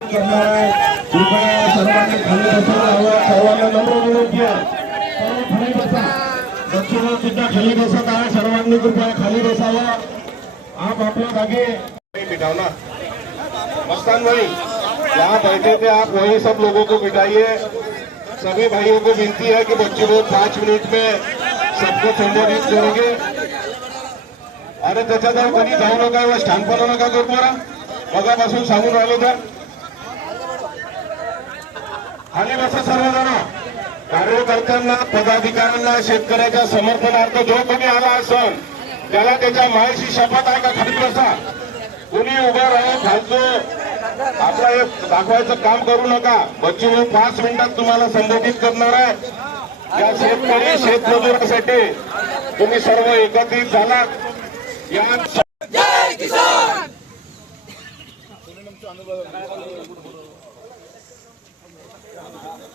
कृपया सर्वांनी खाली बसायला हवं. सर्वांना नम्र विनंती आहे, सर्व खाली बसा. बच्चूंनो सुद्धा खाली बसत आहे. सर्वांनी कृपया खाली बसावं. आप आपल्या जागे बिठाना. मस्तान भाई यहाँ बैठे थे आप, वही सब लोगों को बिठाइए. सभी भाइयों को विनती है कि बच्चों को 5 मिनट में सबको संबोधित करेंगे. अरे त्याच्याजवळ कोणी जाऊ नका, एवढं स्थानपणा नका करू. मला मगापासून सांगून राहिलो तर खाली बसा सर्वजण. कार्यकर्त्यांना, पदाधिकाऱ्यांना, शेतकऱ्याच्या समर्थनार्थ जो कोणी आला असेल त्याला त्याच्या मायेची शपथ आहे का खाली बसा. कोणी उभं राहून फालतू आपलं हे दाखवायचं काम करू नका. बच्चू 5 मिनिटात तुम्हाला संबोधित करणार आहे. या शेतकरी शेतमजुरासाठी तुम्ही सर्व एकत्रित झालात. या जय किसान.